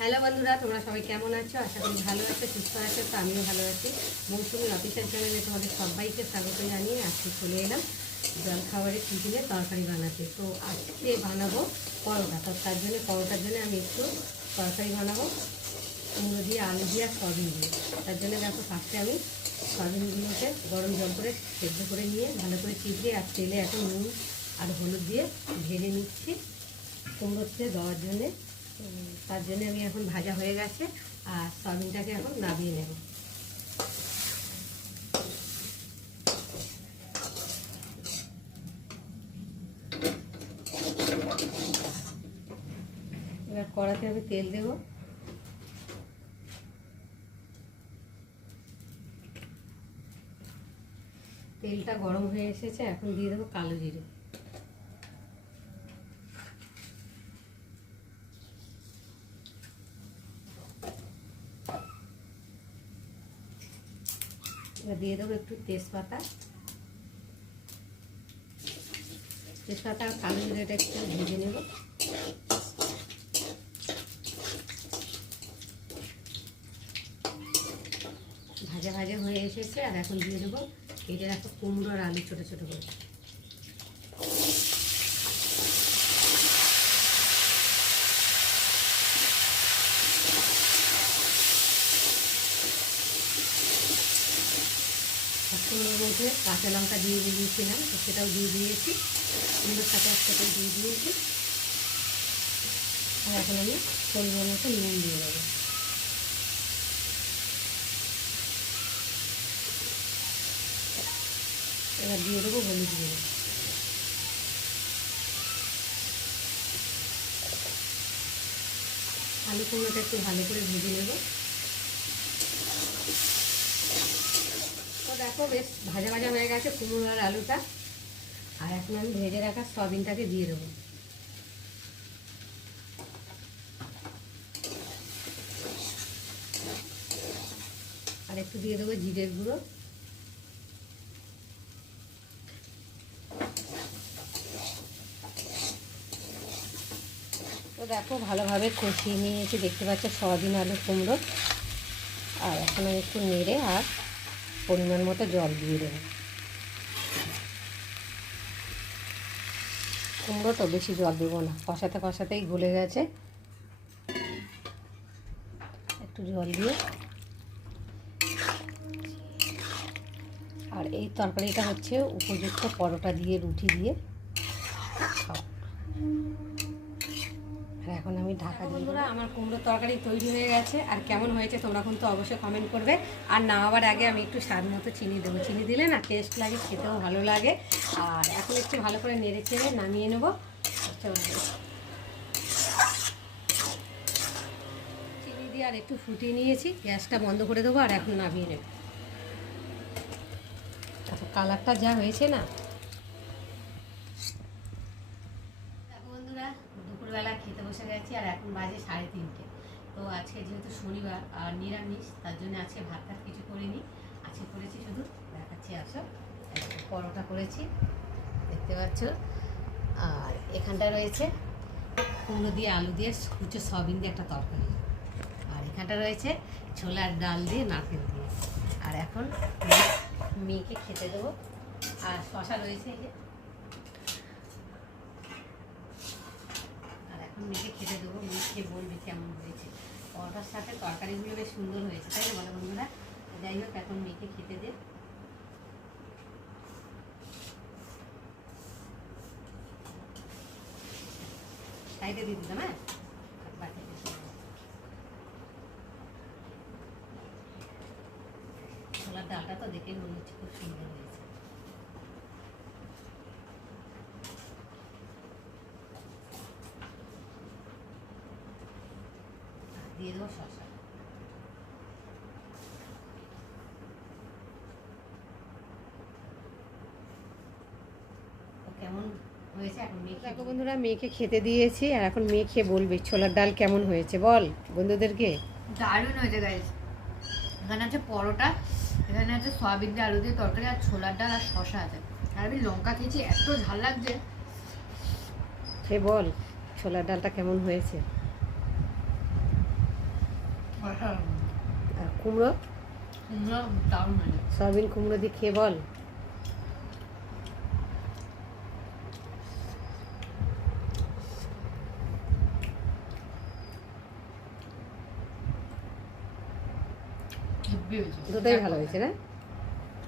Hello বন্ধুরা, তোমরা সবাই কেমন আছো? আশা করি ভালো আছো, সুস্থ আছো। তো আমিও ভালো আছি। মৌসুমীর অফিসিয়াল চ্যানেলে তোমাদের সবাইকে স্বাগত জানিয়ে আজকে চলে এলাম জলখাবারের টিফিনে তরকারি বানাতে। তো আজকে বানাবো পরোটা। তো তার জন্য পরোটার জন্য আমি একটু তরকারি বানাবো কুমড়ো দিয়ে, আলু দিয়ে আর সয়াবিন দিয়ে। তার জন্য দেখো ফার্স্টে আমি সয়াবিনগুলোকে গরম জল করে সেদ্ধ করে নিয়ে ভালো করে চিপড়ে আর তেলে এখন নুন আর হলুদ দিয়ে ভেজে নিচ্ছি কুমড়োতে দেওয়ার জন্যে। তার জন্য আমি এখন ভাজা হয়ে গেছে আর সয়াবিনটাকে এখন নামিয়ে নেব। এবার কড়াতে আমি তেল দেব। তেলটা গরম হয়ে এসেছে, এখন দিয়ে দেবো কালো জিরে। দিয়ে দেবো একটু তেজপাতা। তেজপাতা আর কালো জিরেটা একটু ভেজে নেব। ভাজা ভাজা হয়ে এসেছে আর এখন দিয়ে দেবো কেটে রাখো কুমড়ো আর আলু ছোটো ছোটো করে। কুমড়োর মধ্যে কাঁচা লঙ্কা দিয়ে দিয়েছিলাম, তো সেটাও দিয়ে দিয়েছি। কুমড়োর সাথে একসাথে দিয়ে দিয়েছি। আর এখন আমি পরিমাণ মতো নুন দিয়ে দেবো। এবার দিয়ে দেবো হলুদ দিয়ে। আলু কুমড়োটা একটু ভালো করে ভেজে নেব। তো দেখো বেশ ভাজা ভাজা হয়ে গেছে কুমড়ো আর আলুটা। আর এখন আমি ভেজে রাখা সয়াবিনটাকে দিয়ে দেবো। আর একটু দিয়ে দেবো জিরের গুঁড়ো। তো দেখো ভালোভাবে কষিয়ে নিয়েছি, দেখতে পাচ্ছ সয়াবিন আলু কুমড়ো। আর এখন আমি একটু নেড়ে আর পরিমাণ মতো জল দিয়ে দেবো। কুমড়ো তো বেশি জল দেবো না, কষাতে কষাতেই গলে গেছে। একটু জল দিয়ে। আর এই তরকারিটা হচ্ছে উপযুক্ত পরোটা দিয়ে, রুটি দিয়ে খাও। আর এখন আমি ঢাকা দিয়ে। বন্ধুরা, আমার কুমড়ো তরকারি তৈরি হয়ে গেছে। আর কেমন হয়েছে তোমরা কিন্তু অবশ্যই কমেন্ট করবে। আর নামাবার আগে আমি একটু স্বাদ মতো চিনি দেবো। চিনি দিলে না টেস্ট লাগে, খেতেও ভালো লাগে। আর এখন একটু ভালো করে নেড়ে চেড়ে নামিয়ে নেবো। চিনি দিয়ে আর একটু ফুটিয়ে নিয়েছি, গ্যাসটা বন্ধ করে দেবো আর এখন নামিয়ে নেব। কালারটা যা হয়েছে না। বন্ধুরা, দুপুরবেলা খেতে বসে গেছি আর এখন বাজে 3:30। তো আজকে যেহেতু শনিবার আর নিরামিষ, তার জন্য আজকে ভাত টাত কিছু করিনি। আজকে করেছি শুধু, দেখাচ্ছি আসো, পরোটা করেছি দেখতে পাচ্ছ। আর এখানটা রয়েছে কুমড়ো দিয়ে আলু দিয়ে কুচো সয়াবিন দিয়ে একটা তরকারি। আর এখানটা রয়েছে ছোলার ডাল দিয়ে নারকেল দিয়ে। আর এখন মেয়েকে খেতে দেবো। আর শশা রয়েছে এই যে। আর এখন মেয়েকে খেতে দেবো, মেয়ে খেয়ে বলবে কেমন হয়েছে। পরোটার সাথে তরকারিগুলো বেশ সুন্দর হয়েছে, তাই না বলো বন্ধুরা? যাই হোক, এখন মেয়েকে খেতে দে। সাইডে দিয়ে দিতাম। হ্যাঁ, ছোলার ডালটা তো দেখে মনে হচ্ছে খুব সুন্দর হয়েছে। দিয়ে দেবো শশা। কেমন হয়েছে এখন মেয়ে। দেখো বন্ধুরা, মেয়েকে খেতে দিয়েছি আর এখন মেয়ে খেয়ে বলবে ছোলার ডাল কেমন হয়েছে। বল বন্ধুদেরকে। দারুণ হয়েছে গাইস। এখানে আছে পরোটা, এখানে আছে সয়াবিন দিয়ে আলু দিয়ে তরকারি, আর ছোলার ডাল আর শশা আছে। আর আমি লঙ্কা খেয়েছি, এত ঝাল লাগছে। খেয়ে বল ছোলার ডালটা কেমন হয়েছে। অসাধারণ। আর কুমড়ো, কুমড়ো দারুণ হয়েছে। সয়াবিন কুমড়ো দিয়ে খেয়ে বল। হেব্বি হয়েছে। দুটোই ভালো হয়েছে না?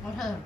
অসাধারণ।